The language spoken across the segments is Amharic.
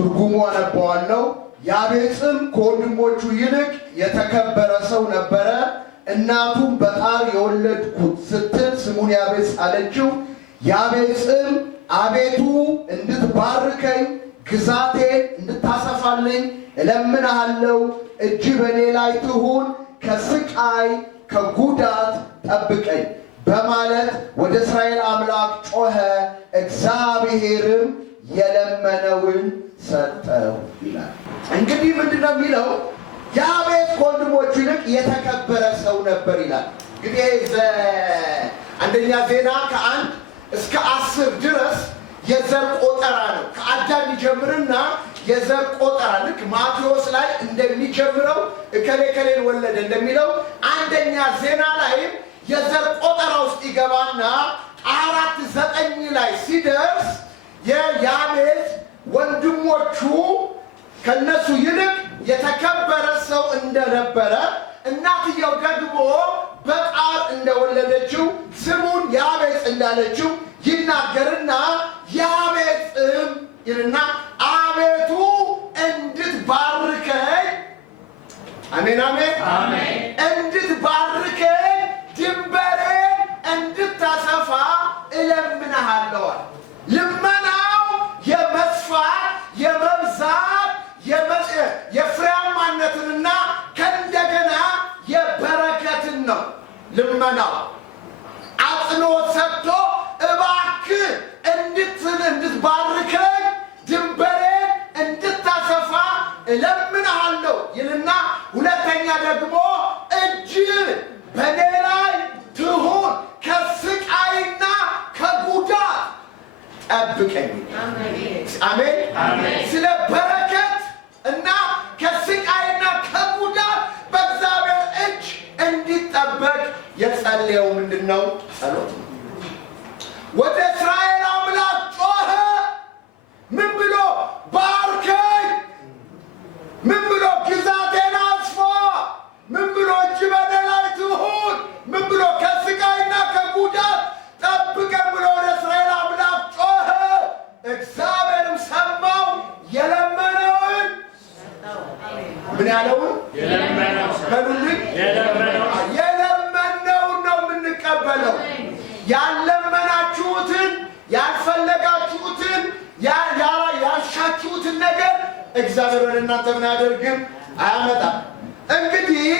ትርጉሙ አነበዋለሁ። ያቤጽም ከወንድሞቹ ይልቅ የተከበረ ሰው ነበረ። እናቱም በጣር የወለድኩት ስትል ስሙን ያቤጽ አለችው። ያቤጽም አቤቱ እንድትባርከኝ ግዛቴን እንድታሰፋልኝ እለምንሃለሁ፣ እጅ በኔ ላይ ትሁን፣ ከስቃይ ከጉዳት ጠብቀኝ በማለት ወደ እስራኤል አምላክ ጮኸ። እግዚአብሔርም የለመነውን ሰጠው ይላል። እንግዲህ ምንድነው የሚለው? ያቤጽ ከወንድሞቹ ይልቅ የተከበረ ሰው ነበር ይላል። እንግዲህ አንደኛ ዜና 1 እስከ 10 ድረስ የዘር ቆጠራ ነው። ከአዳም ይጀምርና የዘር ቆጠራ ልክ ማቴዎስ ላይ እንደሚጀምረው እከሌ ከሌን ወለደ እንደሚለው አንደኛ ዜና ላይ የዘር ቆጠራ ውስጥ ይገባና 4:9 ላይ ሲደርስ የያቤጽ ወንድሞቹ ከነሱ ይልቅ የተከበረ ሰው እንደነበረ እናትየው ደግሞ በጣር እንደወለደችው ስሙን ያቤጽ እንዳለችው ይናገርና ያቤጽም ይልና አቤቱ እንድትባርከኝ አሜን አሜን አሜን እንድትባርከኝ ድንበሬን እንድታሰፋ እለምንሃለሁ። ልመናው የመስፋት የመብዛት የፍሬያማነትንና ከእንደገና የበረከትን ነው። ልመናው አጽንኦት ሰጥቶ እባክህ እንድትባርከኝ ድንበሬን እንድታሰፋ እለምንሃለሁ ይልና ሁለተኛ ደግሞ እጅ በኔ ላይ ትሁን ከስቃይና ከጉዳት ጠብቀኝ። አሜን አሜን። ስለ በረከት እና ከስቃይና ከጉዳት በእግዚአብሔር እጅ እንዲጠበቅ የጸለየው ምንድነው? ጸሎት። ወደ እስራኤል አምላክ ጮኸ። ምን ብሎ? ባርከኝ። ምን ብሎ? ግዛቴን አስፋ። ምን ብሎ? እጅ በኔ ላይ ትሁን። ምን ብሎ? ከስቃይና ከጉዳት ጠብቀን ብሎ ወደ እስራኤል አምላክ ጮኸ። እግዚአብሔርም ሰማው። የለመነውን ምን ያለውን? በሉልኝ። የለመነውን ነው የምንቀበለው። ያለመናችሁትን ያልፈለጋችሁትን ያልሻችሁትን ነገር እግዚአብሔር ወደ እናንተ ምን አያደርግም? አያመጣም። እንግዲህ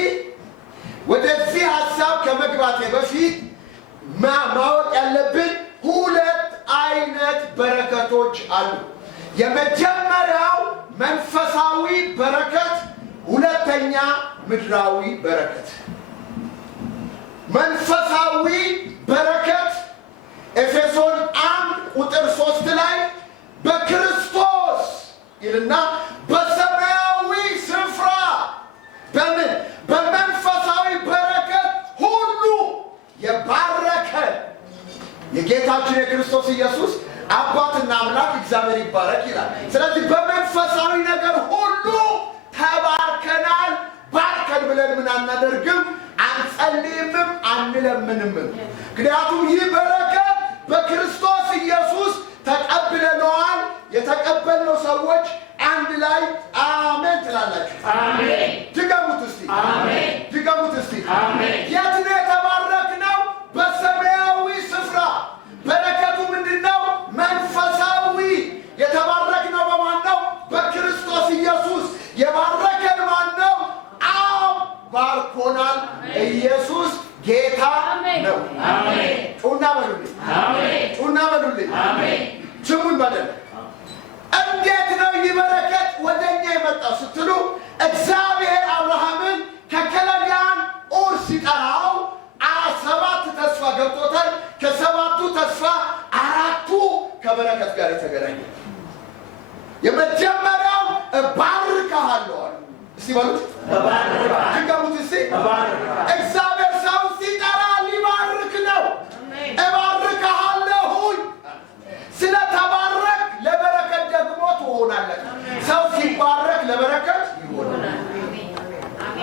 ወደዚህ ሐሳብ ከመግባቴ በፊት ማወቅ ያለብን 2 አይነት በረከቶች አሉ። የመጀመሪያው መንፈሳዊ በረከት፣ ሁለተኛ ምድራዊ በረከት። መንፈሳዊ በረከት ኤፌሶን 1:3 ላይ በክርስቶስ ይልና በሰማያዊ ስፍራ በምን በመንፈሳዊ በረከት ሁሉ የባረከ የጌታችን የክርስቶስ ኢየሱስ አባትና አምላክ እግዚአብሔር ይባረክ ይላል። ስለዚህ በመንፈሳዊ ነገር ሁሉ ተባርከናል። ባርከን ብለን ምን አናደርግም? አንጸልይምም፣ አንለምንም። ምክንያቱም ይህ በረከት በክርስቶስ ኢየሱስ ተቀብለነዋል። የተቀበልነው ሰዎች አንድ ላይ አሜን ትላላችሁ። አሜን። ድገሙት እስቲ። አሜን። ድገሙት እስቲ። አሜን። የት ነው የተባረክነው? በሰማያዊ ስፍራ። በረከቱ ምንድነው? መንፈሳዊ። የተባረክነው በማን ነው? በክርስቶስ ኢየሱስ። የባረከን ማን ነው? አብ ባርኮናል። ኢየሱስ ጌታ ነው። አሜን። ጩና በሉልኝ። አሜን። ጩና በሉልኝ። አሜን። ስሙን በደል እንዴት ነው ይህ በረከት ወደኛ የመጣው ስትሉ እግዚአብሔር አብርሃምን ከከለዳን ኡር ሲጠራው 7 ተስፋ ገብቶታል። ከ7ቱ ተስፋ 4ቱ ከበረከት ጋር የተገናኘ። የመጀመሪያው እባርክሃለሁ አለ። እስቲ በሉት እባርክሃለሁ። ድገሙት እስቲ እባርክሃለሁ። እግዚአብሔር ሰው ሲጠራ ሊባርክ ነው። እባርክሃለሁኝ። ስለተባረክ ለበረከት ደግሞ ትሆናለህ። ሰው ሲባረክ ለበረከት ይሆናል።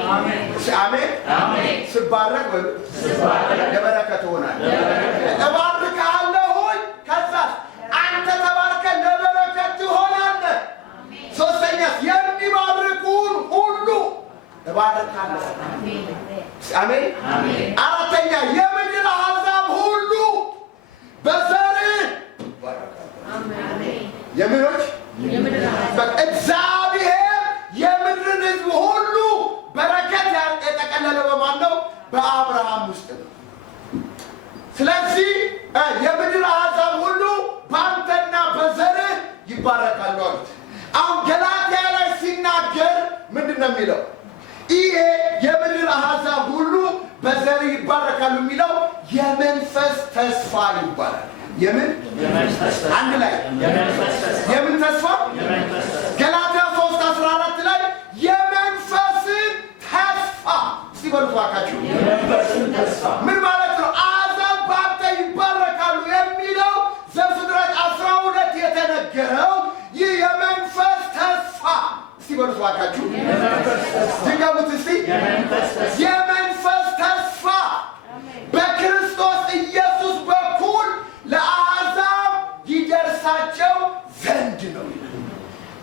አሜን አሜን አሜን። ሲባረክ ለበረከት ይሆናል። እባርክሃለሁኝ። ከዛ አንተ ተባርከህ ለበረከት ትሆናለህ። የምድሮች እግዚአብሔር የምድርን ሕዝብ ሁሉ በረከት የጠቀለለው በማን ነው? በአብርሃም ውስጥ ነው። ስለዚህ የምድር አሕዛብ ሁሉ በአንተና በዘርህ ይባረካሉ አሉት። አሁን ገላትያ ላይ ሲናገር ምንድን ነው የሚለው? ይሄ የምድር አሕዛብ ሁሉ በዘር ይባረካሉ የሚለው የመንፈስ ተስፋ ይባላል። የምን አንድ ላይ የምን ተስፋ? ገላትያ 3:14 ላይ የመንፈስን ተስፋ እስቲ በሉት እባካችሁ። ምን ማለት ነው? አሕዛብ በአንተ ይባረካሉ የሚለው ዘፍጥረት 12 የተነገረው ይህ የመንፈስ ተስፋ እስቲ በሉት እባካችሁ። ድገሙት እስቲ። የመንፈስ ተስፋ በክርስቶስ ኢየሱስ በኩል ለአሕዛብ ይደርሳቸው ዘንድ ነው።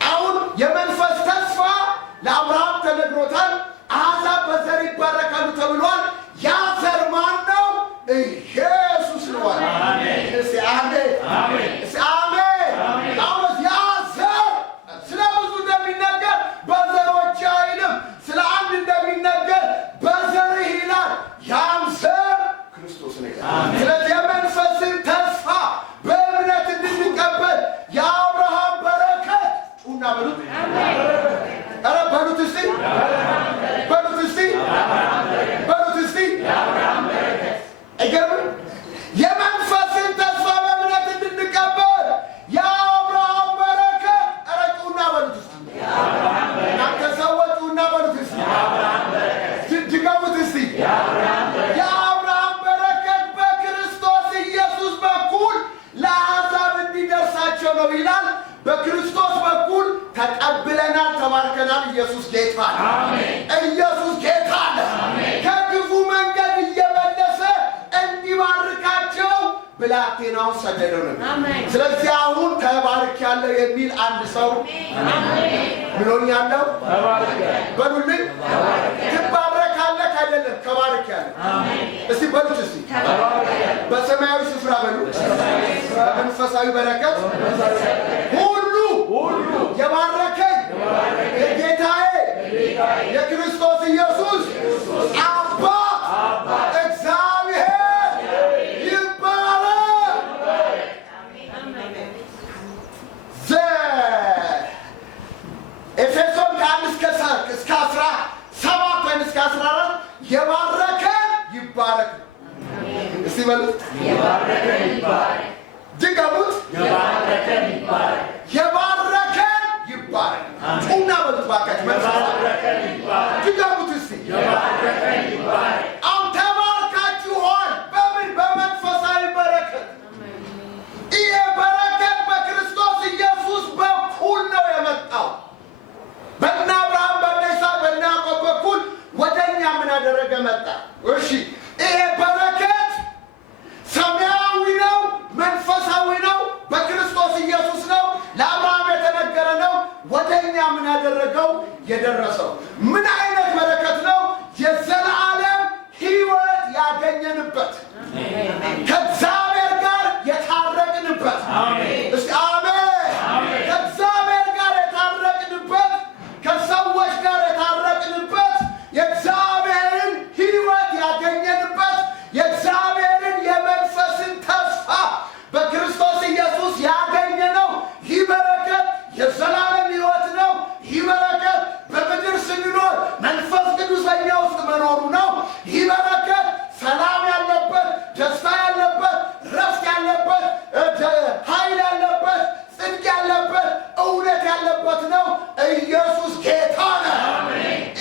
አሁን የመንፈስ ተስፋ ለአብርሃም ተነግሮታል። አሕዛብ በዘር ይባረካሉ ተብሏል። ያ ዘር ማን ነው? ኢየሱስ ነው። እስቲ አሜን፣ እስቲ አሜን። አሁን ያ ዘር ስለ ብዙ እንደሚነገር በዘሮች አይልም፣ ስለ አንድ እንደሚነገር በዘርህ ይላል። ያም ዘር ክርስቶስ ነው። ስለዚህ የመንፈስን ተስፋ በእምነት እንድንቀበል የአብርሃም በረከት ጩና በሉት። ኧረ በሉት እስቲ፣ በሉት እስቲ፣ በሉት እስቲ። አይገርምም? የመንፈስን ተስፋ በእምነት እንድንቀበል የአብርሃም በረከት። ኧረ ጩና በሉት እስቲ። እናንተ ሰዎች ጩና በሉት እስቲ። ድገሙት እስቲ። የአብርሃም በረከት በክርስቶስ ኢየሱስ በኩል ለአሕዛብ እንዲደርሳቸው ነው ይላል። በክርስቶስ በኩል ተቀብለናል፣ ተባርከናል። ኢየሱስ ጌታ ነው። ኢየሱስ ጌታ ነው። ከክፉ መንገድ እየመለሰ እንዲባርካቸው ብላቴናውን ሰደደው ነው። ስለዚህ አሁን ተባርኬያለሁ የሚል አንድ ሰው ምን ሆኛለሁ? በሉልኝ። ትባረካለህ አይደለም? ተባርኬያለሁ። እስቲ በሉት እስቲ። በሰማያዊ ስፍራ በሉ። በመንፈሳዊ በረከት ሁሉ የባረከኝ የጌታዬ የክርስቶስ ኢየሱስ አባት እግዚአብሔር ይባረክ። ኤፌሶን 1:17 እስከ 14 የባረከን ይባረክ። እስቲ በሉት። የባረከን ይባረክ። ድገሙት። የባረከን ይባረክ። የባረከን ይባረክ። ጩና በሉት እባካችሁ። የባረከን ይባረክ። ድገሙት እስቲ። የባረከን ይባረክ። አሁን ተባርካችኋል። በምን? በመንፈሳዊ በረከት። ይሄ በረከት በክርስቶስ ኢየሱስ በኩል ነው የመጣው። በእነ አብርሃም፣ በእነ ይስሐቅ፣ በእነ ያዕቆብ በኩል ወደ እኛ ምን አደረገ? መጣ። እሺ፣ ይሄ በረከት ሰማያዊ ነው፣ መንፈሳዊ ነው፣ በክርስቶስ ኢየሱስ ነው፣ ለአብርሃም የተነገረ ነው። ወደ እኛ ምን ያደረገው? የደረሰው ምን አይነት በረከት ነው? የዘላለም ሕይወት ያገኘንበት፣ ከእግዚአብሔር ጋር የታረቅንበት። እስቲ አሜን። ከእግዚአብሔር ጋር የታረቅንበት፣ ከሰዎች ጋር የታረቅንበት፣ የእግዚአብሔርን ሕይወት ያገኘንበት፣ የእግዚአብሔርን የመንፈስን ተስፋ በክርስቶስ ኢየሱስ ያገኘነው ይህ በረከት የዘላለም ሕይወት ነው። ይህ በረከት በምድር ስንኖር መንፈስ ቅዱስ በእኛ ውስጥ መኖሩ ነው። ይህ በረከት ሰላም ያለበት፣ ደስታ ያለበት፣ ረፍት ያለበት፣ ኃይል ያለበት፣ ጽድቅ ያለበት፣ እውነት ያለበት ነው። ኢየሱስ ጌታ ነው።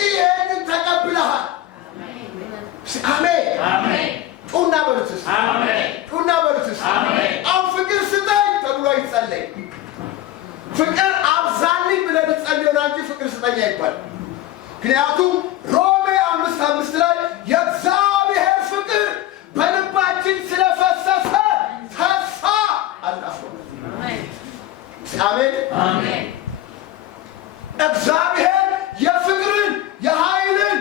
ይህንን ተቀብለሃል። አሜን። ጩና በሉትስ። ጩና በሉትስ። አሁን ፍቅር ስጠኝ ተብሎ አይጸለይ። ፍቅር አብዛልኝ ብለን ጸልዮና እንጂ ፍቅር ስጠኝ አይባል። ምክንያቱም ሮሜ 5:5 ላይ የእግዚአብሔር ፍቅር በልባችን ስለፈሰሰ ተስፋ አናፍርም። አሜን። እግዚአብሔር የፍቅርን የኃይልን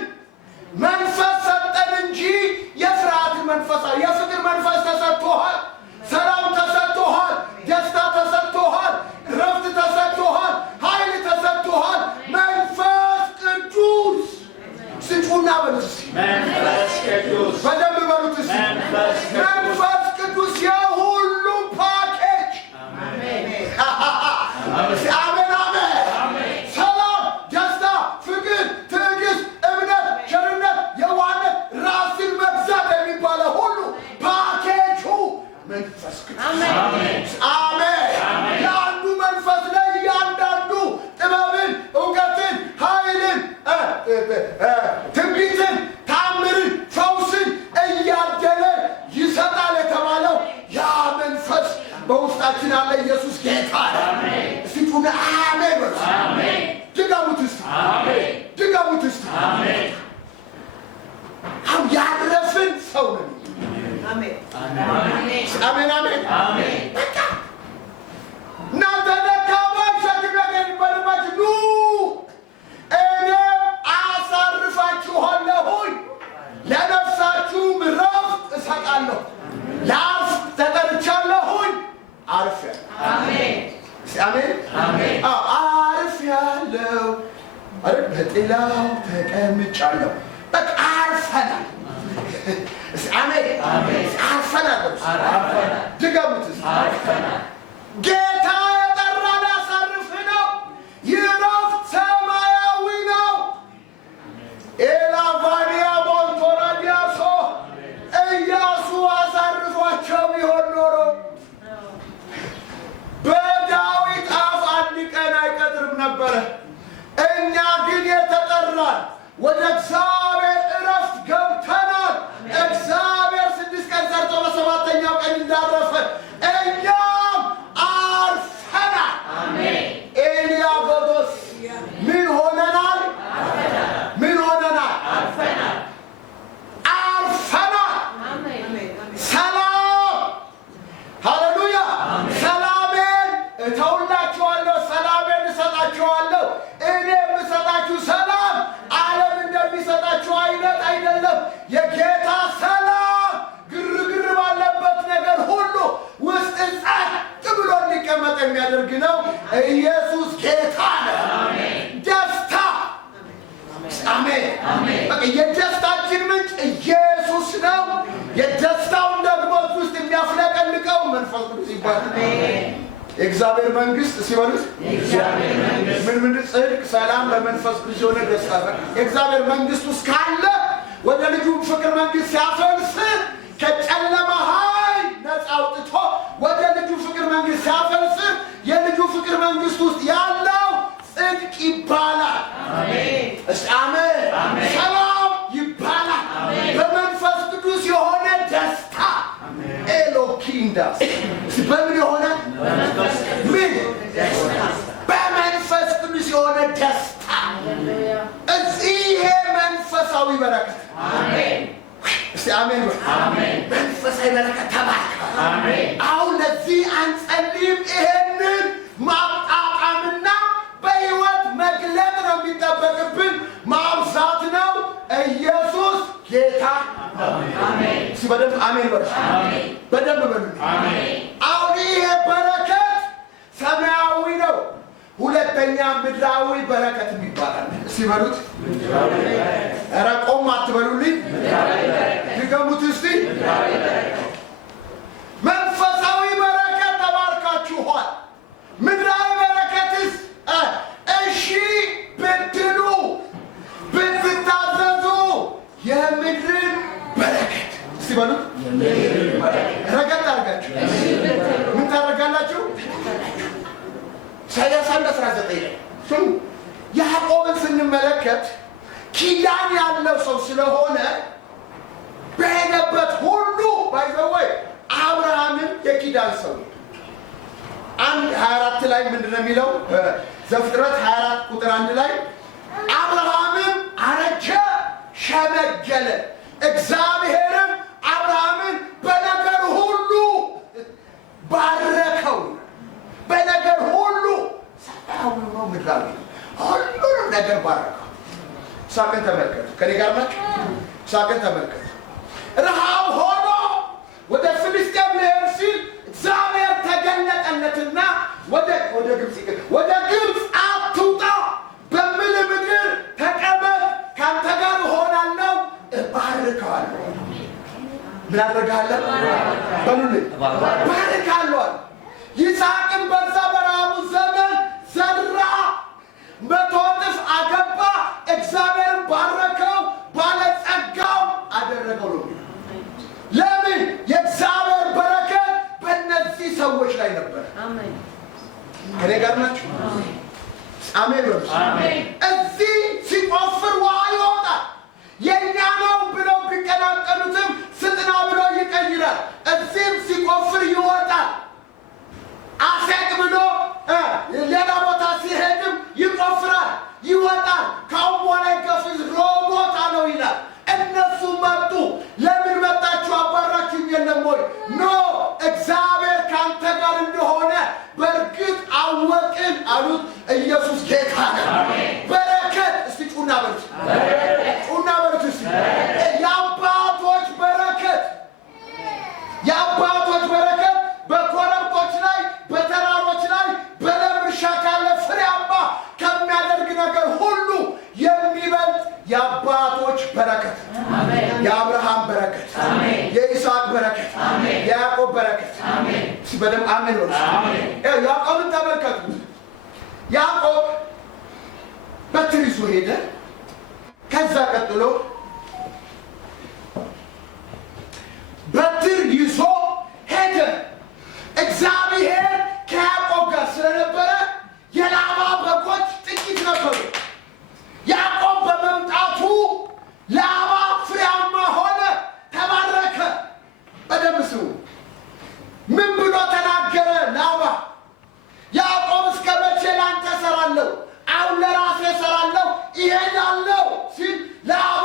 መንፈስ ሰጠን እንጂ የፍርሃትን መንፈስ። የፍቅር መንፈስ ተሰጥቶሃል፣ ሰላም ተሰጥቶሃል፣ ደስታ ተሰጥቶሃል፣ ረፍት ያመስግን። አሜን። ለአንዱ መንፈስ ለእያንዳንዱ ጥበብን፣ እውቀትን፣ ኃይልን፣ ትንቢትን፣ ታምርን፣ ፈውስን እያደለ ይሰጣል የተባለው ያ መንፈስ በውስጣችን አለ። ኢየሱስ ጌታ ነው። እስቲ አሜን በሉ። ድገሙት እስቲ። ድገሙት እስቲ። አሁን ያረፍን ሰው ነን። አሜን አሜን አሜን። በቃ እናንተ ደካሞች ሸክም የከበዳችሁ ኑ እኔ አሳርፋችኋለሁኝ፣ ለነፍሳችሁም ዕረፍት እሰጣለሁ። ላርፍ ተጠርቻለሁኝ፣ አርፌያለሁ። አሜን አሜን። አርፌያለሁ አይደል? በጥላው ተቀምጫለሁ። በቃ አርፈናል። አሜን አርፈናል። ድገሙት። ጌታ የጠራን ያሳርፍ ነው። ይህ ዕረፍት ሰማያዊ ነው። ኤላቫኒያ ሞንቶራዲያሶ ኢያሱ አሳርፏቸው ቢሆን ኖሮ በዳዊት አፍ አንድ ቀን አይቀጥርም ነበረ። እኛ ግን የተጠራን ወደ እግዚአብሔር ዕረፍት ገብተናል። እግዚአብሔር 6 ቀን ሰርቶ በሰባተኛው ቀን እንዳረፈ እኛም አርፈናል። ኤልያጎዶስ ምን ሆነናል? ምን ሆነናል? አርፈናል። ሰላም። ሃሌሉያ። ሰላሜን እተውላችኋለሁ፣ ሰላሜን እሰጣችኋለሁ። እኔ የምሰጣችሁ ሰላም ዓለም እንደሚሰጣችሁ አይነት አይደለም። የጌታ ሰላም ግርግር ባለበት ነገር ሁሉ ውስጥ ጸጥ ብሎ እንዲቀመጥ የሚያደርግ ነው። ኢየሱስ ጌታ ነው። ደስታ። አሜን። በቃ የደስታችን ምንጭ ኢየሱስ ነው። የደስታውን ደግሞ ውስጥ የሚያፍለቀልቀው መንፈስ ቅዱስ ይባላል። የእግዚአብሔር መንግስት ሲበሉት ምን ጽድቅ፣ ሰላም፣ በመንፈስ ቅዱስ የሆነ ደስታ። የእግዚአብሔር መንግስት ውስጥ ካለ ወደ ልጁ ፍቅር መንግስት ሲያፈልስ ከጨለማ ኃይል ነፃ አውጥቶ ወደ ልጁ ፍቅር መንግስት ሲያፈልስ የልጁ ፍቅር መንግስት ውስጥ ያለው ጽድቅ ይባላል። አሜን። ሰላም ይባላል። በመንፈስ ቅዱስ የሆነ ደስታ ኤሎኪንዳስ በምን የሆነ ምን በመንፈስ ቅዱስ የሆነ ደስታ። እዚህ ይሄ መንፈሳዊ በረከት እስቲ አሜን። መንፈሳዊ በረከት ተባረከ። አሁን ለዚህ አንጸልይም። ይሄንን ማጣጣምና በህይወት መግለጥ ነው የሚጠበቅብን። ማብዛት ነው። ኢየሱስ ጌታ። እስቲ በደንብ አሜን በሉ። በደንብ በሉ። አሁን ይሄ በረከት ሰማያዊ ነው። ሁለተኛ ምድራዊ በረከት ይባላል። እስቲ በሉት። ኧረ ቆም አትበሉልኝ። ድገሙት እስቲ። መንፈሳዊ በረከት ተባርካችኋል። ምድራዊ በረከትስ እሺ ብትሉ ብትታዘዙ የምድርን በረከት እስቲ በሉት። ረገጥ አድርጋችሁ ምን ታደርጋላችሁ? ኢሳይያስ 1:19 ላይ ያዕቆብን ስንመለከት ኪዳን ያለው ሰው ስለሆነ በሄደበት ሁሉ ባይዘወይ አብርሃምን የኪዳን ሰው 1:24 ላይ ምንድን ነው የሚለው? ዘፍጥረት 24 ቁጥር 1 ላይ አብርሃምም አረጀ ሸመገለ፣ እግዚአብሔርም አብርሃምን በነገር ሁሉ ባረከው። በነገር ሁሉ ሰማያዊ ነው፣ ምድራዊ ነው፣ ሁሉንም ነገር ባረከው። ሳቅን ተመልከቱ። ከኔ ጋር ናቸው። ሳቅን ተመልከቱ። ረሃብ ሆኖ ወደ ፍልስጤም ሊሄድ ሲል እግዚአብሔር ተገለጠለትና ወደ ግብፅ አትውጣ፣ በምል ምድር ተቀመጥ፣ ካንተ ጋር እሆናለሁ፣ እባርካለሁ። ምን አደርጋለሁ? በሉልኝ። እባርካለሁ። ይስሐቅን በዛ በረሃቡ ዘመን ዘራ፣ 100 እጥፍ አገባ፣ እግዚአብሔር ባረከው፣ ባለጸጋው አደረገው ነው። ለምን? የእግዚአብሔር በረከት በእነዚህ አሜን ከኔ ጋር ናችሁ? አሜን በሉ። እዚህ ሲቆፍር ውሃ ይወጣል። የኛ ነው ብለው ቢቀናቀኑትም ስጥና ብሎ ይቀይራል። እዚህም ሲቆፍር ይወጣል። አሴቅ ብሎ ሌላ ቦታ ሲሄድም ይቆፍራል፣ ይወጣል። ካሁን በኋላ ይገፍዝ ሮቦታ ነው ይላል። እነሱ መጡ። ለምን መጣችሁ? አባራችሁኝ የለም ወይ? ኖ እግዚአብሔር ካንተ ጋር እንደሆነ በእርግጥ አወቅን አሉት። ኢየሱስ ጌታ ነው። በረከት እስቲ ጩና በሉት፣ ጩና በሉት እስቲ። የአባቶች በረከት፣ የአባቶች በረከት በኮረብቶች ላይ በተራሮች ላይ በለም እርሻ ካለ ፍሬያማ ከሚያደርግ ነገር ሁሉ የሚበልጥ የአባቶች በረከት፣ የአብርሃም በረከት፣ የይስሐቅ በረከት፣ የያዕቆብ በረከት። በደም አሜን ነው። ያዕቆብን ተመልከቱ። ያዕቆብ በትር ይዞ ሄደ። ከዛ ቀጥሎ በትር ይዞ ሄደ። እግዚአብሔር ከያዕቆብ ጋር ስለነበረ የላባ በጎች ጥቂት ነበሩ። ያዕቆብ በመምጣቱ ላባ ፍሬያማ ሆነ፣ ተባረከ። በደንብ ስሙ። ምን ብሎ ተናገረ ላባ? ያዕቆብ እስከ መቼ ላንተ እሰራለሁ? አሁን ለራሴ እሰራለሁ፣ ይሄዳለሁ ሲል ላባ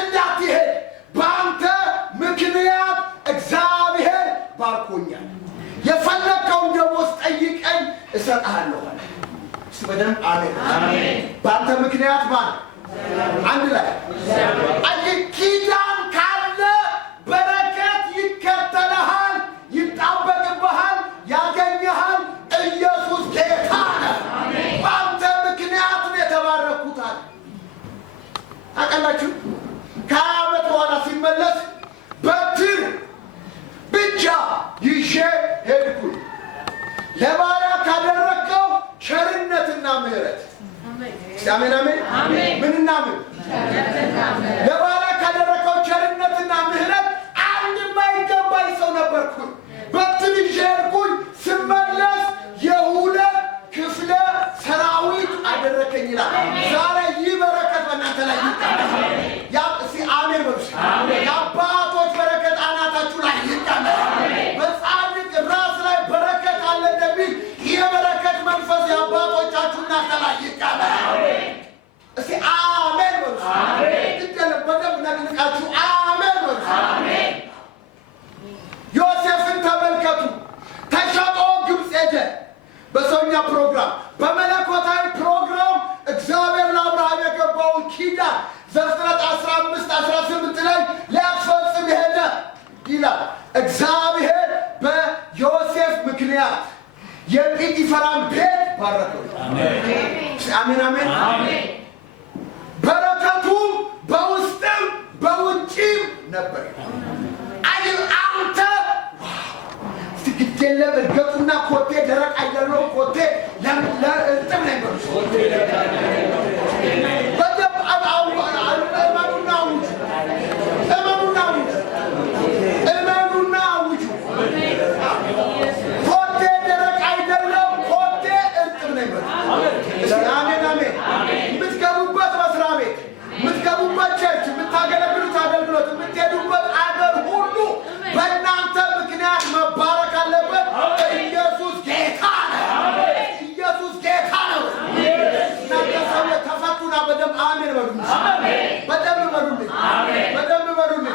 እንዳትሄድ፣ በአንተ ምክንያት እግዚአብሔር ባርኮኛል፣ የፈለግከውን ደሞዝ ጠይቀኝ እሰጥሃለሁ አለ። እስቲ በደንብ አሜን። በአንተ ምክንያት ማለት አንድ ላይ ኪዳን ካለ በረከት ይከተልሃል፣ ይጣበቅብሃል፣ ያገኘሃል። ኢየሱስ ጌታ ነው። በአንተ ምክንያት ነው የተባረኩት አለ። ታውቃላችሁ፣ ከ20 ዓመት በኋላ ሲመለስ በትር ብቻ ይዤ ሄድኩኝ። ለባሪያ ካደረግከው ቸርነትና ምሕረት፣ አሜን አሜን። ምንና ምን? ለባሪያ ካደረግከው ቸርነትና ምሕረት አንድ የማይገባኝ ሰው ነበርኩኝ። በትር ይዤ ሄድኩኝ። ስመለስ የሁለት ክፍለ ሰራዊት አደረከኝ ይላል። ዛሬ ይህ በረከት በእናንተ ላይ ይቀመጥ። አሜን በሉ። የአባቶች በረከት አናታችሁ ላይ ይቀመጥ። በጻድቅ ራስ ላይ በረከት አለ እንደሚል የበረከት መንፈስ የአባቶቻችሁ እናንተ ላይ ይቀመጥ። እስቲ አሜን በሉ። በደንብ ነቅንቃችሁ አሜን በሉ። ዮሴፍን ተመልከቱ። ተሸጦ ግብፅ ሄደ። በሰውኛ ፕሮግራም፣ በመለኮታዊ ፕሮግራም እግዚአብሔር ለአብርሃም የገባውን ኪዳን ዘፍጥረት 15:18 ላይ ሊያስፈጽም ሄደ ይላል። እግዚአብሔር በዮሴፍ ምክንያት የጲጢፋራን ቤት ባረከው። አሜን አሜን። በረከቱም በውስጥም በውጭም ነበር። አንተ ግዴለም እርገጡና ኮቴ ደረቅ አይደለው። ኮቴ ለእርጥብ ነው የሚበሉት። እመኑና አውጁ። ኮቴ ደረቅ አይደለም። ኮቴ እርጥብ ነው የሚበሉት። አሜን አሜን። የምትገቡበት መስሪያ ቤት፣ የምትገቡበት ቸርች፣ የምታገለግሉት አገልግሎት፣ የምትሄዱበት አገር ሁሉ በእናንተ ምክንያት መባረክ አለበት። ኢየሱስ ጌታ ነው። ኢየሱስ ጌታ ነው። እናንተ ሰዎች ተፈቱና በደንብ አሜን በሉልኝ። በደንብ በሉልኝ። በደንብ በሉልኝ።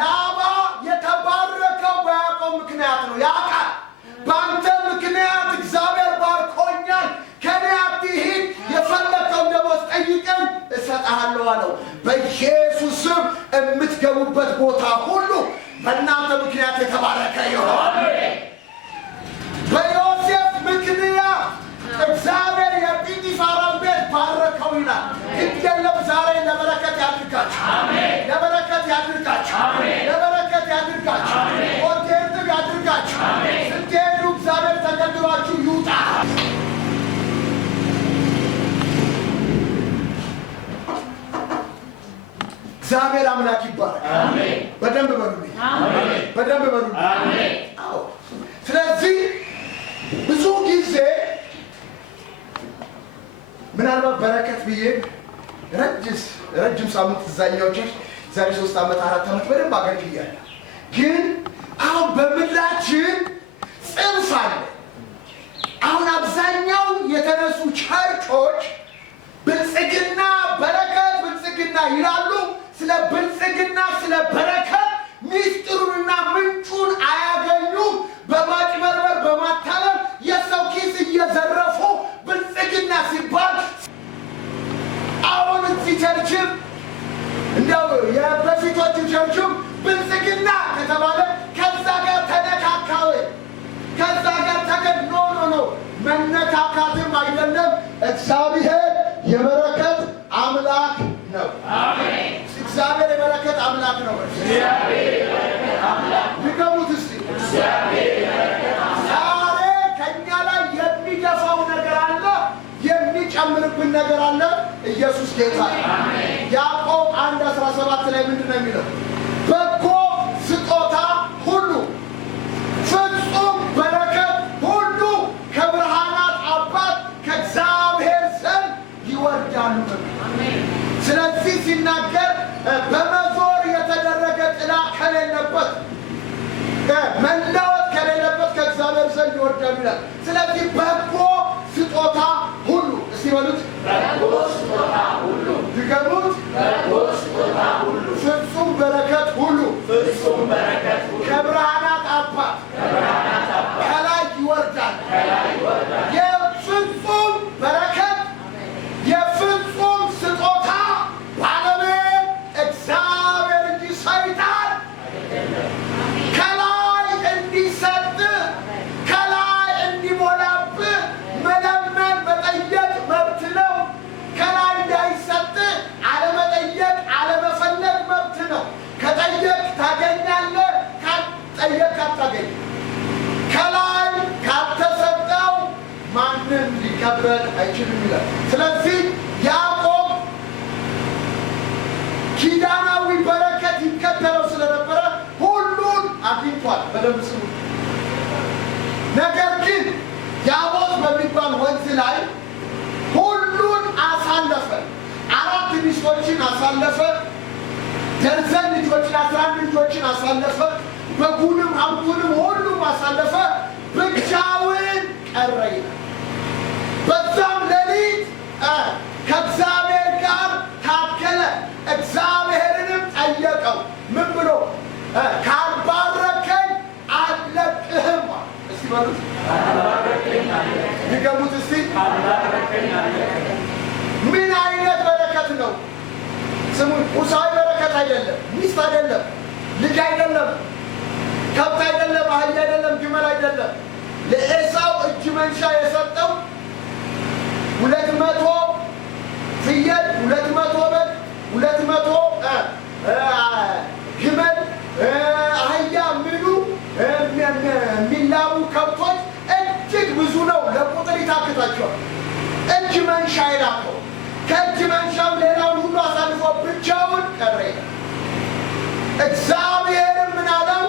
ላባ የተባረከው በያዕቆብ ምክንያት ነው። ያውቃል። በአንተ ምክንያት እግዚአብሔር ባርኮኛል፣ ከኔ አትሂድ፣ የፈለግከውን ደሞዝ ጠይቀኝ እሰጥሃለሁ አለው። በኢየሱስም የምትገቡበት ቦታ ሁሉ በእናንተ ምክንያት የተባረከ ይሆን። በዮሴፍ ምክንያት እግዚአብሔር የጲጢፋራን ቤት ባረከው ይላል። ይገለም ዛሬ ለበረከት ያድርጋችሁ፣ ለበረከት ያድርጋችሁ፣ ለበረከት ያድርጋችሁ፣ ወደ እርጥብ ያድርጋችሁ። ስትሄዱ እግዚአብሔር ተገድሏችሁ ይውጣ። እግዚአብሔር አምላክ ይባረክ። በደንብ በሉልኝ። በደንብ በሉልኝ። ስለዚህ ምናልባት በረከት ብዬ ረጅም ሳምንት እዛኛው ቸርች ዛሬ 3 ዓመት 4 ዓመት በደንብ አገልግያለሁ። ግን አሁን በምድራችን ጽንፍ አለ። አሁን አብዛኛው የተነሱ ቸርቾች ብልጽግና በረከት ብልጽግና ይላሉ። ስለ ብልጽግና ስለ በረከት ሚስጥሩንና ምንጩን አያገኙም። በማጭበርበር በማታለል የሰው ኪስ እየዘረፉ ብልጽግና ሲባል አሁን እዚህ ቸርችም እንደው የበፊቶቹ ቸርችም ብልጽግና ከተባለ ከዛ ጋር ተነካካው ከዛ ጋር ኖ መነካካትም አይደለም። እግዚአብሔር የበረከት አምላክ ነው። አሜን። እግዚአብሔር የበረከት አምላክ ነው። እግዚአብሔር የበረከት አምላክ ድገሙት እስቲ። እግዚአብሔር የበረከት አምላክ ዛሬ ከኛ ላይ የሚገፋው ነገር አለ፣ የሚጨምርብን ነገር አለ። ኢየሱስ ጌታ። አሜን። ያዕቆብ 1:17 ላይ ምንድን ነው የሚለው? በጎ ስጦታ ሁሉ ፍጹም በረከት ሁሉ ከብርሃናት አባት ከእግዚአብሔር ዘንድ ይወርዳሉ። ስለዚህ ሲናገር በመዞር የተደረገ ጥላ ከሌለበት መለወጥ ከሌለበት ከእግዚአብሔር ዘንድ ይወርዳሉ ይላል። ስለዚህ በጎ ስጦታ ሁሉ እስቲ በሉት፣ በጎ ስጦታ ሁሉ ድገሙት፣ በጎ ስጦታ ሁሉ ፍጹም በረከት ሁሉ ከብርሃናት አባት ከላይ ይወርዳል። የፍጹም በረከት የፍጹም ስጦታ ባለቤት እግዚአብሔር እንጂ ሰይጣን ከላይ እንዲሰጥ ከላይ እንዲሞላብህ መለመን መጠየቅ መብት ነው። ከላይ እንዳይሰጥ አለመጠየቅ አለመፈለግ መብት ነው። ከጠየቅ ታገኛለህ፣ ካልጠየቅ አታገኝ። ከላይ ካልተሰጠው ማንም ሊቀበል አይችልም ይላል። ስለዚህ ያዕቆብ ኪዳናዊ በረከት ይከተለው ስለነበረ ሁሉን አግኝቷል። በደንብ ስሙ። ነገር ግን ያቦቅ በሚባል ወንዝ ላይ ሁሉን አሳለፈ። 4 ሚስቶችን አሳለፈ። ደርዘን ልጆችን 11 ልጆችን አሳለፈ። በጉንም ሀብቱንም ሁሉም አሳለፈ። ብቻውን ቀረ ይላል። በዛም ሌሊት ከእግዚአብሔር ጋር ታገለ። እግዚአብሔርንም ጠየቀው። ምን ብሎ? ካልባረከኝ አልለቅህም። እስቲ በሉት፣ ድገሙት እስቲ። ምን አይነት በረከት ነው? ስሙን። ቁሳዊ በረከት አይደለም፣ ሚስት አይደለም፣ ልጅ አይደለም፣ ከብት አይደለም፣ አህያ አይደለም፣ ግመል አይደለም። ለኤሳው እጅ መንሻ የሰጠው 200 ፍየል፣ 200 በግ፣ 200 ግመል፣ አህያ ምኑ የሚላቡ ከብቶች እጅግ ብዙ ነው። ለቁጥር ይታክታቸዋል። እጅ መንሻ የላከው ከእጅ መንሻው ሌላውን ሁሉ አሳልፎ ብቻውን ቀረ። እግዚአብሔርም ምን አለው?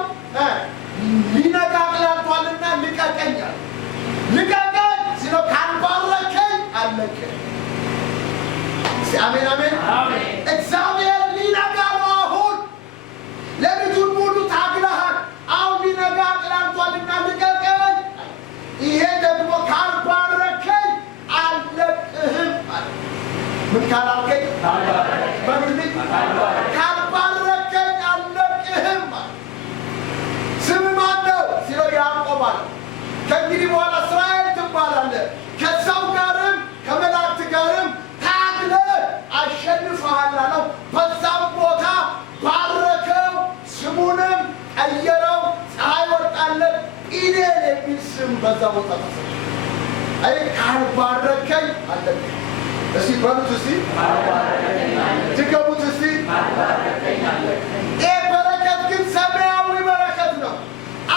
ሊነጋ አቅላልቷልና ልቀቀኝ አለ። ልቀቀኝ ሲለው ካልባረከኝ አልለቅህም። አሜን አሜን። እግዚአብሔር ሊነጋ ነው። አሁን ሌሊቱን ሙሉ ታግለሃል። አሁን ሊነጋ አቅላልቷልና ልቀቀኝ። ይሄ ደግሞ ካልባረከኝ አልለቅህም አለ። ምን ካላልከኝ? በግልጽ ካልባረከኝ አልለቅህም አለ። ስም ማን ነው ሲለው ያዕቆብ አለ። ከእንግዲህ በኋላ እስራኤል ትባላለህ። ከሰው ጋርም ከመላእክት ጋርም ታግለህ አሸንፈሃል አለው። በዛም ቦታ ባረከው፣ ስሙንም ቀየረው። ፀሐይ ወጣለት፣ ጲኔል የሚል ስም በዛ ቦታ ተሰጠ። አይ ካልባረከኝ አልለቅህም። እስቲ በሉት እስቲ ድገሙት እስቲ። ይህ በረከት ግን ሰማያዊ በረከት ነው።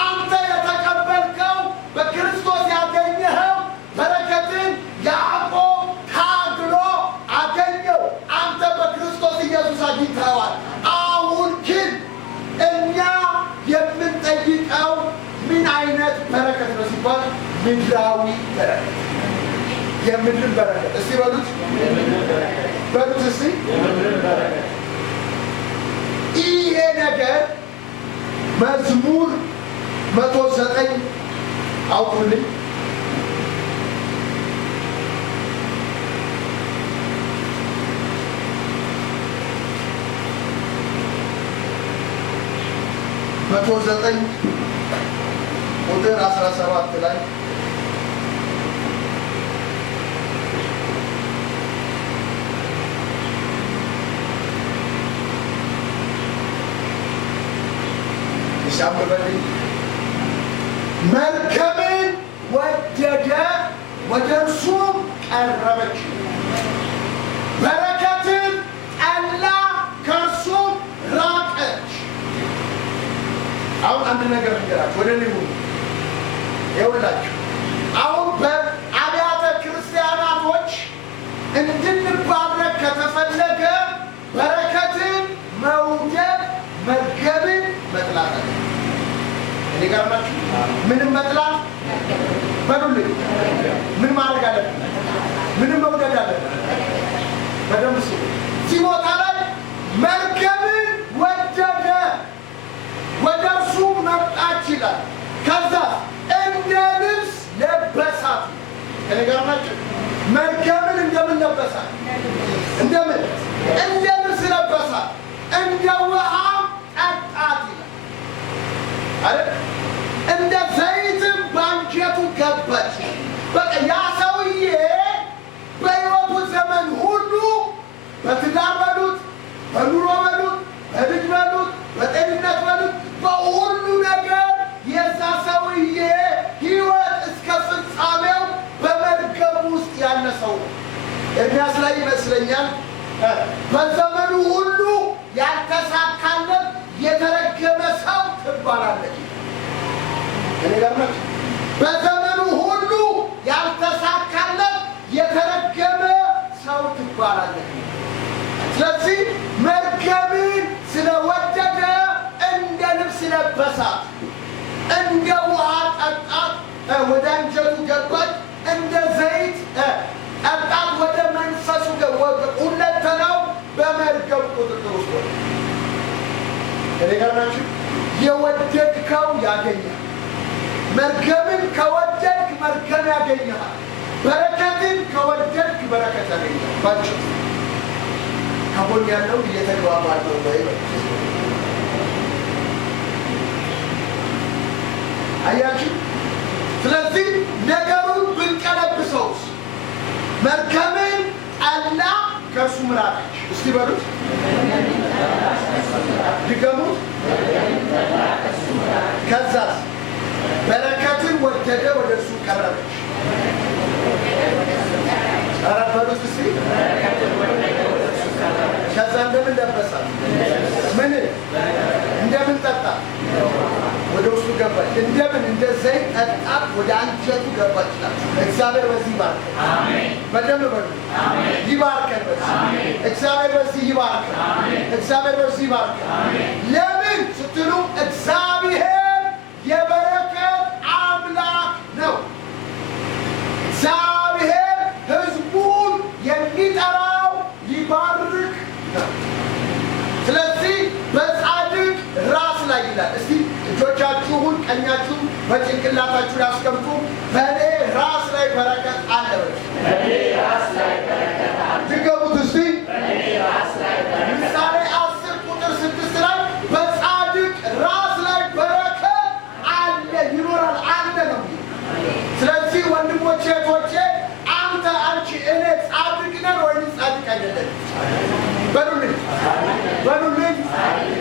አንተ የተቀበልከው በክርስቶስ ያገኘኸው በረከትን ያዕቆብ ታግሎ አገኘው። አንተ በክርስቶስ ኢየሱስ አግኝተኸዋል። አሁን ግን እኛ የምንጠይቀው ምን አይነት በረከት ነው ሲባል ምድራዊ በረከት። የምድር በረከት እስቲ በሉት እስቲ ይሄ ነገር መዝሙር 109 አውጡልኝ። ቁጥር 17 ላይ ይሻበበልኝ መርከብን ወደደ ወደ እርሱም ቀረበች፣ በረከትን ጠላ ከእርሱም ራቀች። አሁን አንድ ነገር ልንገራችሁ፣ ወደ እኔ ሁኑ። ይኸውላችሁ አሁን በአብያተ ክርስቲያናቶች እንድንባረክ ከተፈለገ በረከትን መውደድ መርከብን መጥላት አለ። እኔ ጋር ናችሁ? ምንም መጥላት በሉልኝ። ምን ማድረግ አለብን? ምንም መውደድ አለብን። በደንብ ስሙ። እዚህ ቦታ ላይ መርከብን ወደደ ወደ እርሱ መጣች ይላል። ከዛ እንደ ልብስ ለበሳት። እኔ ጋር ናችሁ? መርከብን እንደምን ለበሳት? እንደምን እንደ ልብስ ለበሳት፣ እንደ ውሃ ጠጣት ይላል አይደል? እንደ ዘይትም ባንጀቱ ገባች። በቃ ያ ሰውዬ በሕይወቱ ዘመን ሁሉ በትዳር በሉት፣ በኑሮ በሉት፣ በልጅ በሉት፣ በጤንነት በሉት፣ በሁሉ ነገር የዛ ሰውዬ ሕይወት እስከ ፍጻሜው በመርከብ ውስጥ ያለ ሰው ነው። ኤርምያስ ላይ ይመስለኛል በዘመኑ ሁሉ ያልተሳካለት የተረገመ ሰው ትባላለች። እኔ ጋር ናችሁ? በዘመኑ ሁሉ ያልተሳካለት የተረገመ ሰው ትባላለች። ስለዚህ መርከብን ስለወደደ እንደ ልብስ ለበሳት፣ እንደ ውሃ ጠጣት፣ ወደ አንጀቱ ገባች፣ እንደ ዘይት ጠጣት፣ ወደ መንፈሱ ሁለንተናው በመርከብ ቁጥጥር ውስጥ ሆነ። እኔ ጋር ናችሁ? የወደድከው ያገኛል። መርከብን ከወደድክ መርከብ ያገኛል። በረከትን ከወደድክ በረከት ያገኛል። ባጭሩ ከጎን ያለው እየተግባባን ነው ወይ? አያችሁ? ስለዚህ ነገሩን ብንቀለብሰውስ መርከብን ጠላ ከእርሱ ምራቀች። እስቲ በሉት ድገሙት። ከዛስ በረከትን ወደደ ወደ እርሱ ቀረበች። ኧረ በሉት እስቲ። ከዛ እንደምን ለበሳት? ምን እንደምን ጠጣት? ወደ ውስጡ ገባች። እንደምን እንደ ዘይት ጠጣት፣ ወደ አንጀቱ ገባች። እግዚአብሔር በዚህ ይባርከን። አሜን። በደንብ በሉ። አሜን። ይባርከን በዚህ። አሜን። እግዚአብሔር በዚህ ይባርከን። አሜን። እግዚአብሔር በዚህ ይባርከን። አሜን። ለምን ስትሉ እግዚአብሔር የበረከት አምላክ ነው። እግዚአብሔር ሕዝቡን የሚጠራው ሊባርክ ነው። ስለዚህ በጻድቅ ራስ ላይ ይላል። እስቲ እጆቻችሁን ቀኛችሁን በጭንቅላታችሁ ያስቀምጡ። በእኔ ራስ ላይ በረከት አለ። በእኔ ራስ ላይ በረከት አለ። ድገሙት እስቲ። በእኔ ራስ ላይ በረከት። ምሳሌ 10 ቁጥር 6 ላይ በጻድቅ ራስ ላይ በረከት አለ፣ ይኖራል፣ አለ ነው። ስለዚህ ወንድሞቼ እህቶቼ፣ አንተ አንቺ እኔ ጻድቅ ነን ወይስ ጻድቅ አይደለም? በሉልኝ በሉልኝ።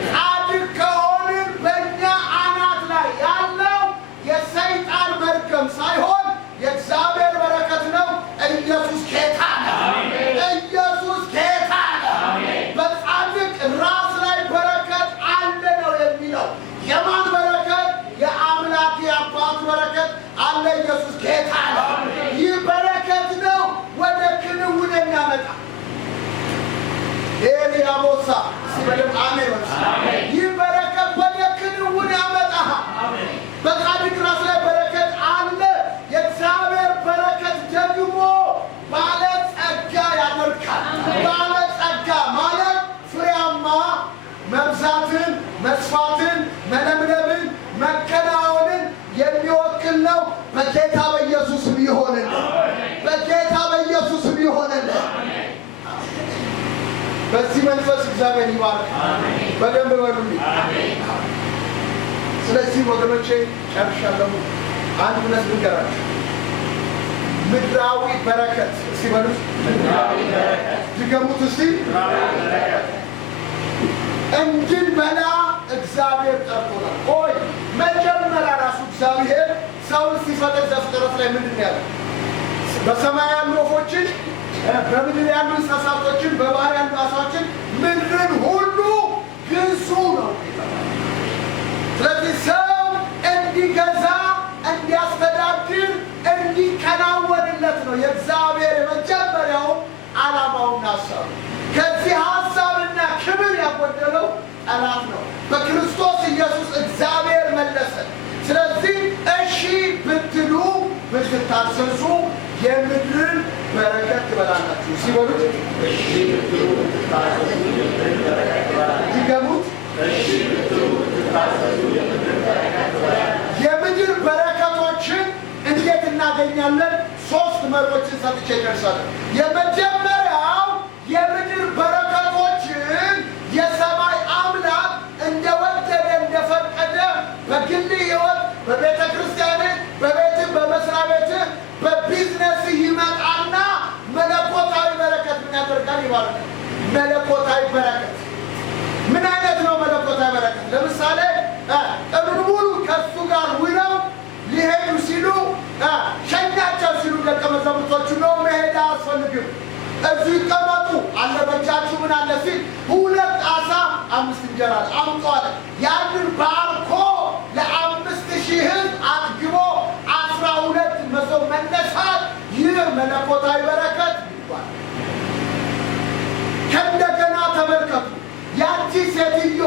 ጻድቅ ከሆንን በእኛ አናት ላይ ያለው የሰይጣን መርገም ሳይሆን የእግዚአብሔር በረከት ነው። ኢየሱስ ጌታ ነው። ኢየሱስ ጌታ ነው። በጻድቅ ራስ ላይ በረከት አለ ነው የሚለው። የማን በረከት? የአምላክ የአባት በረከት አለ። ኢየሱስ ጌታ ነው። ይህ በረከት ነው ወደ ክንውን የሚያመጣ ኤልያቦሳ ሲበለም አሜን። ይህ በረከት ወደ ክንውን ያመጣሃል። በጻድቅ ራስ ላይ በረከት አለ። የእግዚአብሔር በረከት ደግሞ በጌታ በኢየሱስ ይሆንልን። በጌታ በኢየሱስ ይሆንልን። በዚህ መንፈስ እግዚአብሔር ይባርክ። በደንብ በሉልኝ። ስለዚህ ወገኖቼ ጨርሻለሁ። አንድ እውነት ልንገራችሁ። ምድራዊ በረከት ሲበሉት ምድራዊ በረከት ድገሙት እስቲ። እንድንበላ እግዚአብሔር ጠርቶናል። ቆይ መጀመሪያ ራሱ እግዚአብሔር ሰውን ሲፈጥር ዘፍጥረት ላይ ምንድን ነው ያለው? በሰማይ ያሉ ወፎችን፣ በምድር ያሉ እንስሳቶችን፣ በባህር ያሉ ዓሣዎችን፣ ምድርን ሁሉ ግዙ ነው። ስለዚህ ሰው እንዲገዛ፣ እንዲያስተዳድር፣ እንዲከናወንለት ነው የእግዚአብሔር የመጀመሪያው ዓላማውና ሀሳቡ። ከዚህ ሀሳብና ክብር ያጎደለው ጠላት ነው። በክርስቶስ ኢየሱስ እግዚአብሔር መለሰ። ስለዚህ እሺ ብትሉ ብትታዘዙ የምድርን በረከት ትበላላችሁ። ሲበሉት እሺ ብትሉ ብትታዘዙ የምድርን በረከት ትበላላችሁ። ይገሙት እሺ ብትሉ ብትታዘዙ የምድርን በረከት ትበላላችሁ። የምድር በረከቶችን እንዴት እናገኛለን? ሶስት መርሆችን ሰጥቼ እጨርሳለሁ። የመጀመሪያው የምድር በረከቶችን የሰማይ አምላክ እንደወደደ እንደፈቀደ በግል ሕይወት፣ በቤተ ክርስቲያን፣ በቤት፣ በመስሪያ ቤት፣ በቢዝነስ ይመጣና መለኮታዊ በረከት ምን ያደርጋል? ይባላል። መለኮታዊ በረከት ምን አይነት ነው? መለኮታዊ በረከት ለምሳሌ ቀኑን ሙሉ ከሱ ጋር ውለው ሊሄዱ ሲሉ ሸኛቸው ሲሉ ደቀ መዛሙርቶቹ ነው መሄድ አያስፈልግም፣ እዚሁ ይቀመጡ አለ። በእጃችሁ ምን አለ ሲል 2 ዓሣ 5 እንጀራ አምጡ አለ። ያንን ባርኮ ለ5000 ሕዝብ አጥግቦ 12 መሶብ መነሳት፣ ይህ መለኮታዊ በረከት ይባላል። ከእንደገና ተመልከቱ። ያቺ ሴትዮ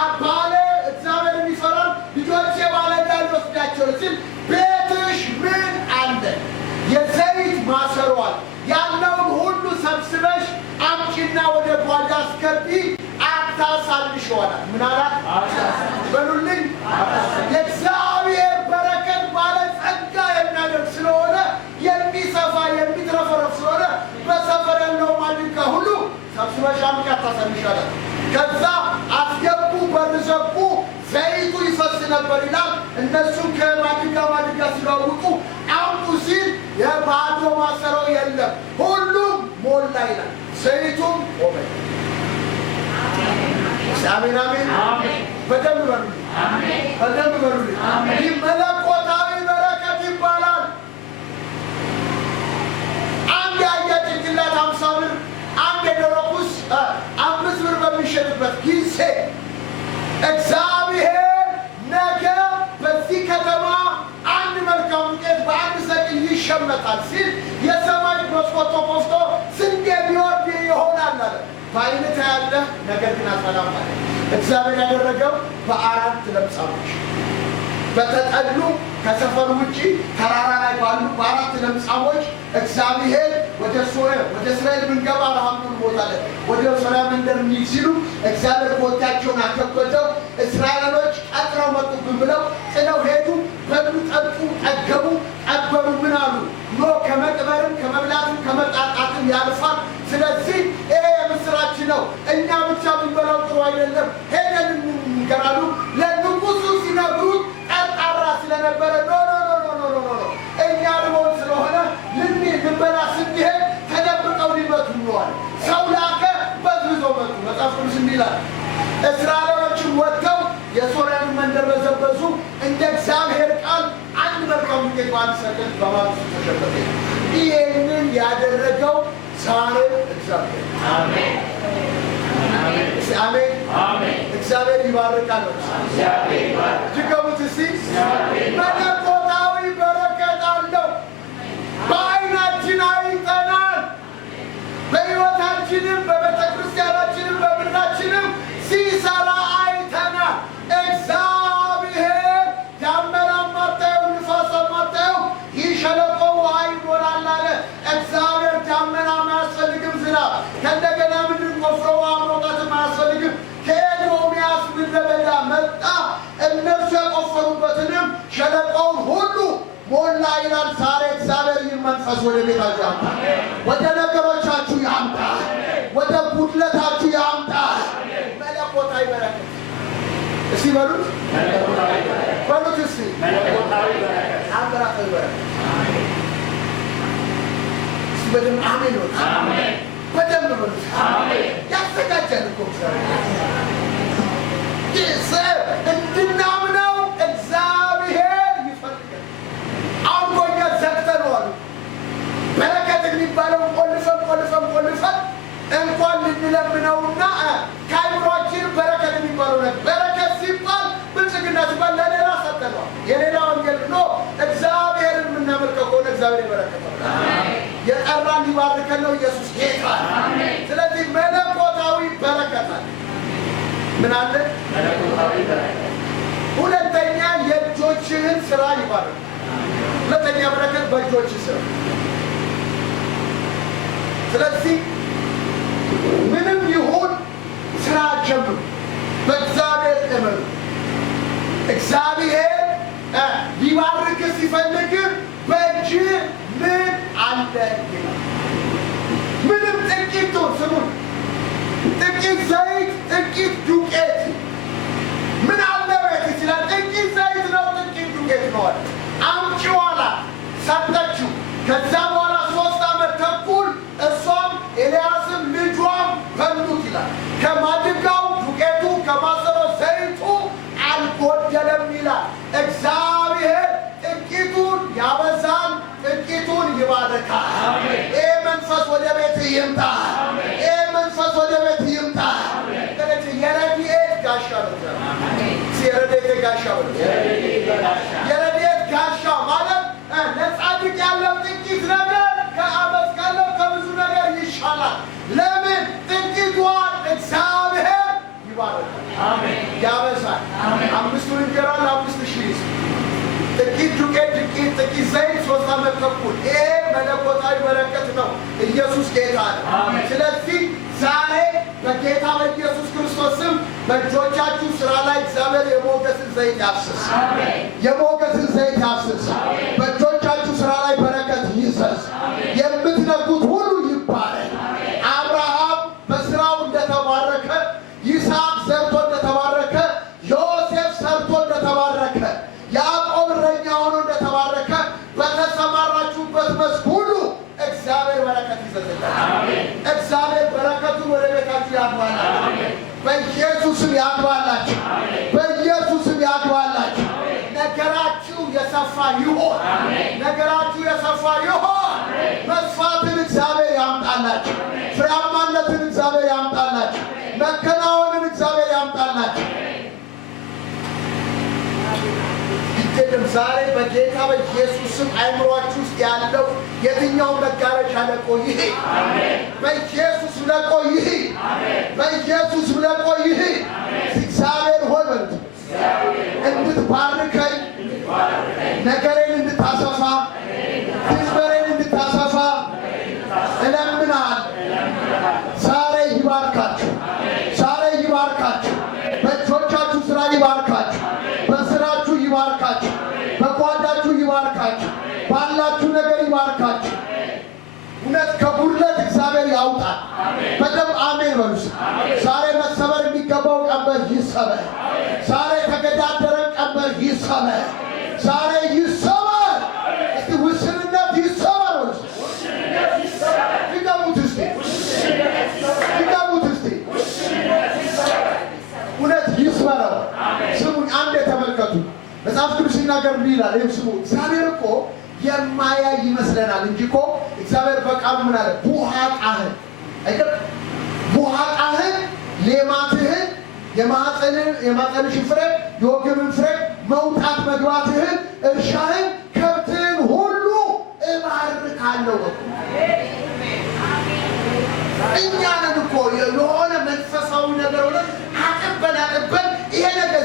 አባለ እግዚአብሔር የሚፈራን ልጆቼ ባለዕዳ ሊወስዳቸው ሲል ቤትሽ ምን አለ? የዘይት ማሰሮ አለ። ያለውን ሁሉ ሰብስበሽ አምጪና ወደ ጓዳ አስገቢ፣ አታሳንሽ ይሆናል። ምን አላት? በሉልኝ። የእግዚአብሔር በረከት ባለጸጋ የሚያደርግ ስለሆነ የሚሰፋ የሚትረፈረፍ ስለሆነ በሰፈር ያለው ማድጋ ሁሉ ሰብስበሽ አምጪ፣ አታሳንሽ አላት። ከዛ አስገቡ፣ በር ዘጉ። ዘይቱ ይፈስ ነበር ይላል። እነሱ ከማድጋ ማድጋ ሲለውጡ አምጡ ሲል የባዶ ማሰሮ የለም፣ ሁሉም ሞላ ይላል። ዘይቱም ቆመ። አሜን አሜን። በደንብ በሉልኝ፣ በደንብ በሉልኝ። ይህ መለኮታዊ በረከት ይባላል። አንድ የአህያ ጭንቅላት 50 ብር፣ አንድ የዶሮ ኩስ 5 ብር በሚሸጥበት ጊዜ እግዚአብሔር ነገ በዚህ ከተማ አንድ መልካም ዱቄት በ1 ሰቅል ይሸመታል ሲል የሰማይ መስኮት ተከፍቶ ስንዴ ቢወርድ ይሆናል አለ። በዓይነት ያለ ነገር ግን አትበላም አለ። እግዚአብሔር ያደረገው በ4 ለምጻሞች በተጠሉ ከሰፈር ውጪ ተራራ ላይ ባሉ በ4 ለምጻሞች እግዚአብሔር ወደ እስራኤል ብንገባ ረሃቡን ሞታለን፣ ወደ ሶርያ መንደር እንሂድ ሲሉ እግዚአብሔር ቦታቸውን አከበደው። እስራኤሎች ቀጥረው መጡብን ብለው ጥለው ሄዱ። በሉ፣ ጠጡ፣ ጠገቡ፣ ቀበሩ። ምን አሉ? ኖ ከመቅበርም ከመብላትም ከመጣጣትም ያልፋል። ስለዚህ ይሄ የምስራች ነው፣ እኛ ብቻ ብንበላው ጥሩ አይደለም፣ ሄደን እንገራሉ። ለንጉሱ ሲነግሩት ጠርጣራ ስለነበረ ኖ እኛ ልሞት ስለሆነ ልንበላ ስንሄድ ተደብቀው ሊመቱ ነዋል። ሰው ላከ፣ በዝብዘው መጡ። መጽሐፍ ቅዱስ እንዲህ ይላል፣ እስራኤሎችም ወጥተው የሶርያን መንደር በዘበዙ። እንደ እግዚአብሔር ቃል አንድ መልካም ዱቄት በ1 ሰቅል በማግስቱ ተሸመተ። ይህንን ያደረገው ዛሬ እግዚአብሔር አሜን አሜን። እግዚአብሔር ይባርካል። ድገሙት እስቲ። መለኮታዊ በረከት አለው። በዓይናችን አይተናል። በሕይወታችንም በቤተ ክርስቲያናችንም በምድራችንም ሲሰራ አይተናል። እግዚአብሔር ደመና ማታየው፣ ንፋስ ማታየው፣ ይህ ሸለቆ ውሃ ይሞላል አለ። እግዚአብሔር ደመና አያስፈልግም፣ ዝናብ ከእንደገና ምድር ቆፍሮ ውሃ ማውጣትም አያስፈልግም። ከኤዶምያስ ምድረ በዳ መጣ። እነርሱ የቆፈሩበትንም ሸለቆ ሞላ ይላል። ዛሬ እግዚአብሔር ይህን መንፈስ ወደ ቤታችሁ ያምጣ፣ ወደ ነገሮቻችሁ ያምጣ፣ ወደ ጉድለታችሁ ያምጣ። መለኮታዊ በረከት እስቲ በሉት፣ በሉት እስቲ መለኮታዊ በረከት፣ አምራታዊ በረከት። እስቲ በደንብ አሜን በሉት፣ አሜን፣ በደንብ በሉት፣ አሜን። ያዘጋጃል እኮ እንድናምነው እግዚአብሔር ይፈልጋል። አሁን እኮ እኛ ዘግተነዋል። በረከት የሚባለው ቆልፈን እንኳን ልንለምነውና ከአይምሯችን በረከት የሚባለው ነገር በረከት ሲባል ብልጽግና ሲባል ለሌላ ሰጥተነዋል። የሌላ ወንጌል ነው። እግዚአብሔርን የምናመልከው ከሆነ እግዚአብሔር ይበረከታል። የጠራን ሊባርከን ነው። ኢየሱስ ጌታ። ስለዚህ መለኮታዊ በረከት አለ። ምን አለ? መለኮታዊ በረከት። ሁለተኛ የእጆችህን ስራ ይባርክ። ሁለተኛ በረከት በእጆች ስራ። ስለዚህ ምንም ይሁን ስራ ጀምሩ፣ በእግዚአብሔር እመኑ። እግዚአብሔር ሊባርክ ሲፈልግ በእጅ ምን አለ ይላል። ምንም ጥቂት ስሙን፣ ጥቂት ዘይት፣ ጥቂት ዱቄት ምን አለ ቤት ይችላል። ጥቂት ዘይት ነው፣ ጥቂት ዱቄት ነው አለ። አምጪው አላት፣ ሰጠችው። ከዛ በኋላ 3 ዓመት ተኩል እሷም ኤልያስም ልጇም በሉት ይላል። ከማድጋው ዱቄቱ ከማሰሮ ዘይቱ አልጎደለም ይላል። እግዚአብሔር ጥቂቱን ያበዛል፣ ጥቂቱን ይባርካል። ይህ መንፈስ ወደ ቤት ይምጣ። ይህ መንፈስ ወደ ቤት ይምጣ። የረድኤት ጋሻ ነው። የረድኤት ጋሻ ነው። የረድኤት ጋሻ ማለት ለጻድቅ ያለው ጥቂት ነገር ከአመፅ ካለው ከብዙ ነገር ይሻላል። ለምን? ጥቂቷን እግዚአብሔር ይባርካል፣ ያበዛል። 5 እንጀራ ለ5,000 ጥቂት ዱቄት፣ ጥቂት ዘይት 3 ዓመት ተኩል። ይሄ መለኮታዊ በረከት ነው። ኢየሱስ ጌታ ነው። ስለዚህ ዛሬ በጌታ በኢየሱስ ክርስቶስ ስም በእጆቻችሁ ስራ ላይ እግዚአብሔር የሞገስን ዘይት ያፍስስ፣ የሞገስን ዘይት ያፍስስ። በእጆቻችሁ ስራ ላይ በረከት ይዘዝ። የምትነኩት ሁሉ ይባረክ። አብርሃም በስራው እንደተባረከ፣ ይስሐቅ ዘርቶ እንደተባረከ፣ ዮሴፍ ሰርቶ እንደተባረከ፣ ያዕቆብ እረኛ ሆኖ እንደተባረከ በተሰማራችሁበት መስክ ሁሉ እግዚአብሔር በረከት ይዘዝላችሁ። እግዚአብሔር በረከቱን ወደ ቤታችሁ ያግባላችሁ። በኢየሱስም ያግባላችሁ። በኢየሱስም ያግባላችሁ። ነገራችሁ የሰፋ ይሆን። ነገራችሁ የሰፋ ይሆን። መስፋትን እግዚአብሔር ያምጣላችሁ። ፍሬያማነትን እግዚአብሔር ያምጣላችሁ። መከናወንን እግዚአብሔር ያምጣላችሁ። ዛሬ በጌታ በኢየሱስ ስም አይምሯችሁ ውስጥ ያለው የትኛው መጋረጃ ለቆ ይሄድ። በኢየሱስ ለቆ ይሄድ። በኢየሱስ ለቆ ይሄድ። እግዚአብሔር ሆይ በሉት፣ እንድትባርከኝ፣ ነገሬን እንድታሰፋ፣ ድንበሬን እንድታሰፋ እለምንሃለሁ። ዛሬ ይባርካችሁ። ዛሬ ይባርካችሁ። በእጆቻችሁ ስራ ይባርካችሁ። በስራችሁ ይባርካችሁ። በጓዳችሁ ይባርካችሁ። ባላችሁ ነገር ይባርካችሁ። እውነት ከጉድለት እግዚአብሔር ያውጣል። በደንብ አሜን በሉ። ዛሬ መሰበር የሚገባው ቀንበር ይሰበር። ዛሬ የተገዳደረ ቀንበር ይሰበር። ዛሬ ይሰበር። እስቲ ውስንነት ይሰበር በሉ። ድገሙት እስቲ፣ ድገሙት እስቲ። እውነት ይስበረው። ስሙኝ፣ አንዴ ተመልከቱ። መጽሐፍ ቅዱስ ሲናገር ምን ይላል? ይህ ስሙ። እግዚአብሔር እኮ የማያይ ይመስለናል እንጂ እኮ እግዚአብሔር በቃሉ ምን አለ? ቡሃቃህን አይደል? ቡሃቃህን፣ ሌማትህን፣ የማህፀንሽን ፍሬ፣ የወገብን ፍሬ፣ መውጣት መግባትህን፣ እርሻህን፣ ከብትህን ሁሉ እባርካለሁ። እኛንን እኮ የሆነ መንፈሳዊ ነገር ሆነ አጥበን ይሄ ነገር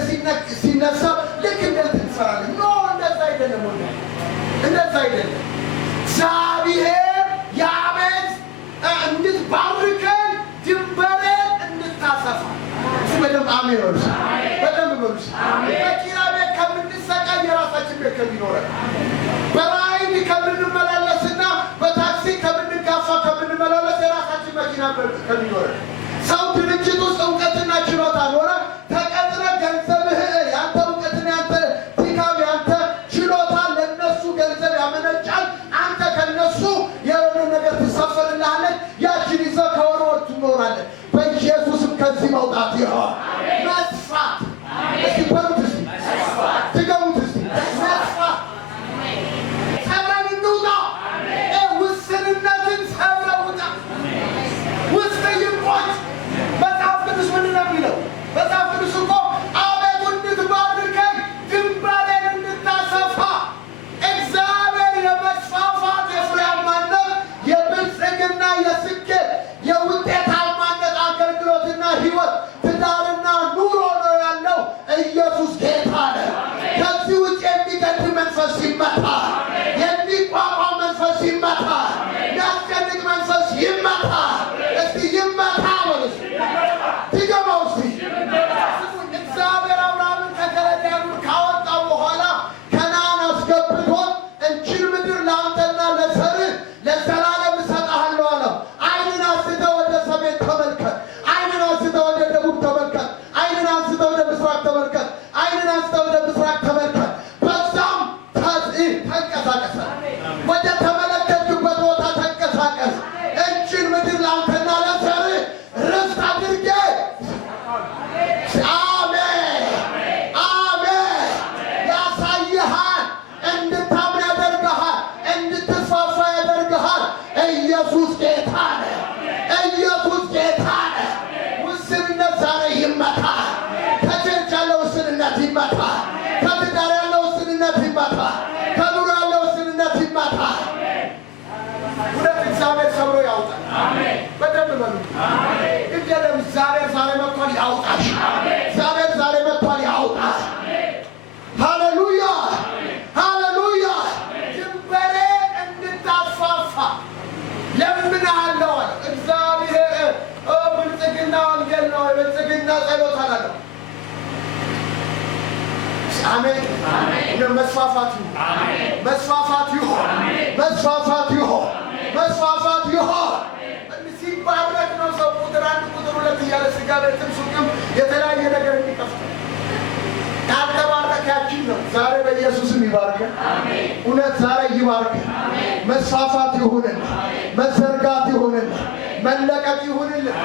ሲነሳ ልክ እንደዚህ እንሰራለን። ኖ እንደዛ አይደለም። ወንድ እንደዛ አይደለም። እግዚአብሔር ያበዝ እንድትባርከን፣ ድንበሬን እንድታሰፋ። በደንብ አሜን በሉ። በደንብ በሉ። በኪራይ ቤት ከምንሰቃይ የራሳችን ቤት ከሚኖረን ከሚኖር ሰው ድርጅት ውስጥ እውቀትና ችሎታ ኖረ ተቀጥረ ገንዘብህ ያንተ እውቀትና ያንተ ድካም ያንተ ችሎታ ለነሱ ገንዘብ ያመነጫል። አንተ ከነሱ የሆነ ነገር ትሰፈልልሃለች። ያችን ይዘህ ከወር ወር ትኖራለህ። በኢየሱስም ከዚህ መውጣት ይሆን መስፋት እስቲ በሉት እስቲ ትገሙት እስቲ መስፋት ሰብረን እንውጣ። ውስንነትን ሰብረን ውጣ። ውስጥ ይቆጭ። መጽሐፍ ቅዱስ ምንድን ነው የሚለው? መጽሐፍ ቅዱስ እኮ አቤቱ እንድትባርከኝ ድንበሬን እንድታሰፋ እግዚአብሔር የመስፋፋት የፍሬያማነት የብልጽግና የስኬት የውጤታማነት አገልግሎትና ሕይወት ትዳርና ኑሮ ነው ያለው። ኢየሱስ ጌታ ነው። ከዚህ ውጭ የሚገድ መንፈስ ይመታ፣ የሚቋቋም መንፈስ ይመታ፣ የሚያስጨንቅ መንፈስ ይመታ። እስቲ ይመታ በሉስ ትገባው እስቲ እግዚአብሔር አብርሃምን ከከለዳውያን ካወጣ በኋላ ከነዓን አስገብቶት እንቺን ምድር ለአንተና ለዘርህ ለዘላለም እሰጥሃለሁ አለው። ዓይንን አንስተህ ወደ ሰሜን ተመልከት። ዓይንን አንስተህ ወደ ደቡብ ተመልከት። ዓይንን አንስተህ ወደ ምስራቅ ተመልከት። ዓይንን አንስተህ ወደ ምስራቅ ተመልከት። በዛም ተንቀሳቀስ። ወደ ተመለከትክበት ቦታ ተንቀሳቀስ። እንቺን ምድር ለአንተና ለዘርህ ርስት አድርጌ አሜን አሜን ያሳይሃል። እንድታምን ያደርግሃል። እንድትስፋፋ ያደርግሃል። ኢየሱስ ጌታ ነው። ኢየሱስ ጌታ ነው። ውስንነት ዛሬ ይመታ። ከቸርች ያለው ውስንነት ይመታ። ከትዳር ያለው ውስንነት ይመታ። ከኑሮ ያለው ውስንነት ይመታ። ሁለት እግዚአብሔር ሰብሮ ያውጣል። በደንብ በሉ። እንጀለም እግዚአብሔር ዛሬ መጥቷል ያውጣሽ። እግዚአብሔር ዛሬ መጥቷል ያውጣሽ። ሃሌሉያ ሃሌሉያ። ድንበሬ እንድታስፋፋ ለምንሃለሁ አለ እግዚአብሔር። ብልጽግና ወንጌል ነው። የብልጽግና ጸሎት አላለው። አሜን አሜን። መስፋፋት ይሁን፣ መስፋፋት ይሁን፣ መስፋፋት ይሁን፣ መስፋፋት ይሁን። ሲባረክ ነው ሰው ቁጥር አንድ ቁጥር ሁለት እያለ ስጋ ቤትም ሱቅም የተለያየ ነገር የሚከፍት ያልተባረከ ያችን ነው። ዛሬ በኢየሱስም ይባርከን። እውነት ዛሬ ይባርከን። መስፋፋት ይሁንልን፣ መዘርጋት ይሁንልን፣ መለቀቅ ይሁንልን።